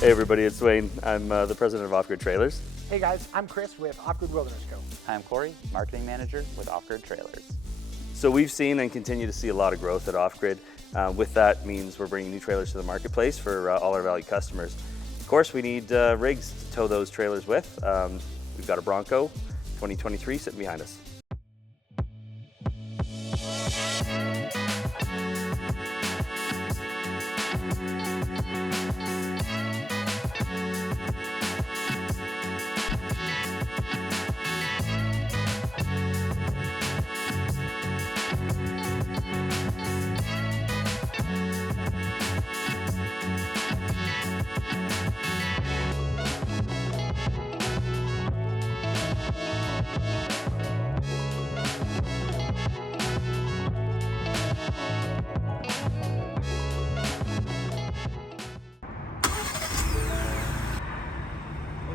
Hey everybody, it's Wayne. I'm the president of Off-Grid Trailers. Hey guys, I'm Chris with Off-Grid Wilderness Co. I'm Corey, marketing manager with Off-Grid Trailers. So we've seen and continue to see a lot of growth at Off-Grid. With that means we're bringing new trailers to the marketplace for all our valued customers. Of course, we need rigs to tow those trailers with. We've got a Bronco 2023 sitting behind us.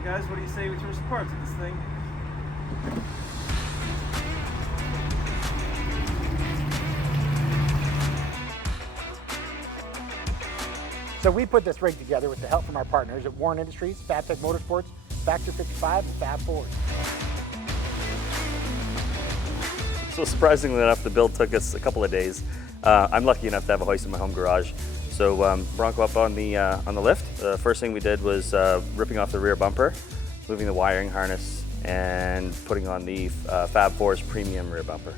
Guys, what do you say we throw some parts at this thing? So we put this rig together with the help from our partners at Warn Industries, Fabtech Motorsports, Factor 55, and Fab Fours. So surprisingly enough, the build took us a couple of days. I'm lucky enough to have a hoist in my home garage. So Bronco up on the lift. The first thing we did was ripping off the rear bumper, moving the wiring harness, and putting on the Fab Fours premium rear bumper.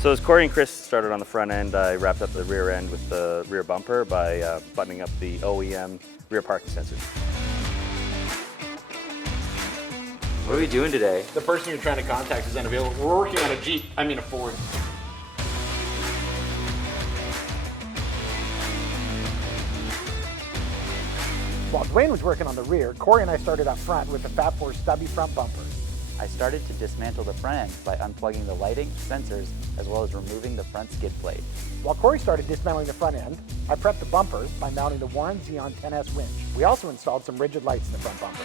So as Corey and Chris started on the front end, I wrapped up the rear end with the rear bumper by buttoning up the OEM rear parking sensors. What are we doing today? The person you're trying to contact is unavailable. We're working on a Ford. While Dwayne was working on the rear, Corey and I started up front with the Fab Fours Stubby Front Bumper. I started to dismantle the front end by unplugging the lighting, sensors, as well as removing the front skid plate. While Corey started dismantling the front end, I prepped the bumper by mounting the Warn Xeon 10S winch. We also installed some rigid lights in the front bumper.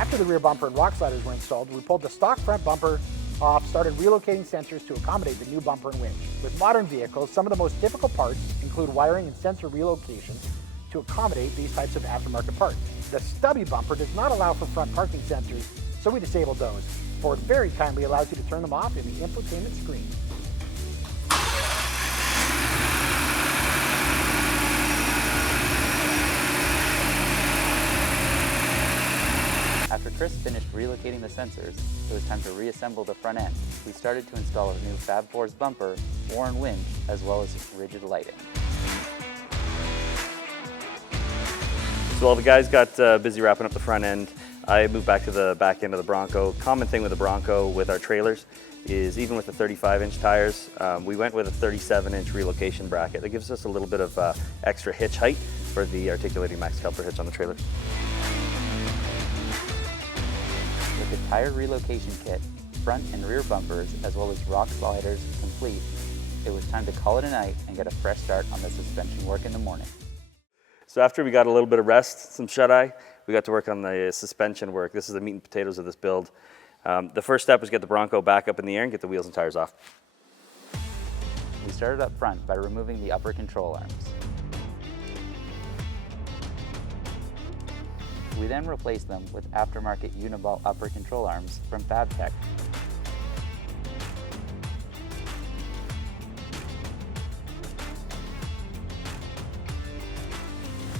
After the rear bumper and rock sliders were installed, we pulled the stock front bumper off, started relocating sensors to accommodate the new bumper and winch. With modern vehicles, some of the most difficult parts include wiring and sensor relocation to accommodate these types of aftermarket parts. The stubby bumper does not allow for front parking sensors, so we disabled those. Ford very kindly allows you to turn them off in the infotainment screen. After Chris finished relocating the sensors, it was time to reassemble the front end. We started to install a new Fab Fours bumper, Warn Winch, as well as rigid lighting. So while the guys got busy wrapping up the front end, I moved back to the back end of the Bronco. Common thing with the Bronco with our trailers is even with the 35-inch tires, we went with a 37-inch relocation bracket. That gives us a little bit of extra hitch height for the articulating max coupler hitch on the trailers. With the tire relocation kit, front and rear bumpers, as well as rock sliders complete, it was time to call it a night and get a fresh start on the suspension work in the morning. So after we got a little bit of rest, some shut-eye, we got to work on the suspension work. This is the meat and potatoes of this build. The first step was get the Bronco back up in the air and get the wheels and tires off. We started up front by removing the upper control arms. We then replaced them with aftermarket Uniball upper control arms from Fabtech.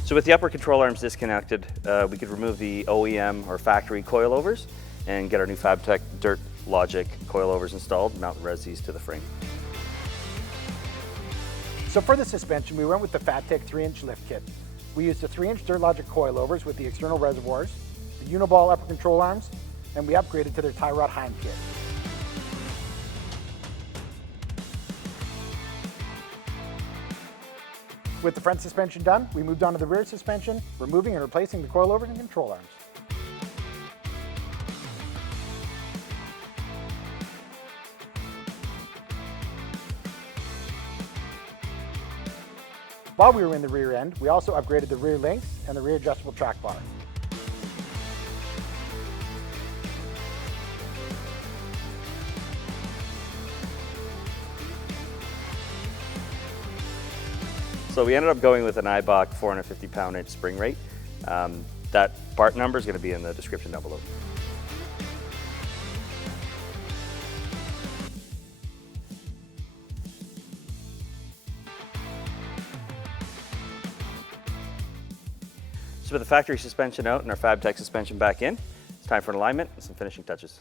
So with the upper control arms disconnected, we could remove the OEM or factory coilovers and get our new Fabtech Dirt Logic coilovers installed and mount the resis to the frame. So for the suspension, we went with the Fabtech 3-inch lift kit. We used the 3-inch Dirt Logic coilovers with the external reservoirs, the Uniball upper control arms, and we upgraded to their tie rod Heim kit. With the front suspension done, we moved on to the rear suspension, removing and replacing the coilovers and control arms. While we were in the rear end, we also upgraded the rear links and the rear adjustable track bar. So we ended up going with an Ibach 450-pound-inch spring rate. That part number is going to be in the description down below. So with the factory suspension out and our Fabtech suspension back in, it's time for an alignment and some finishing touches.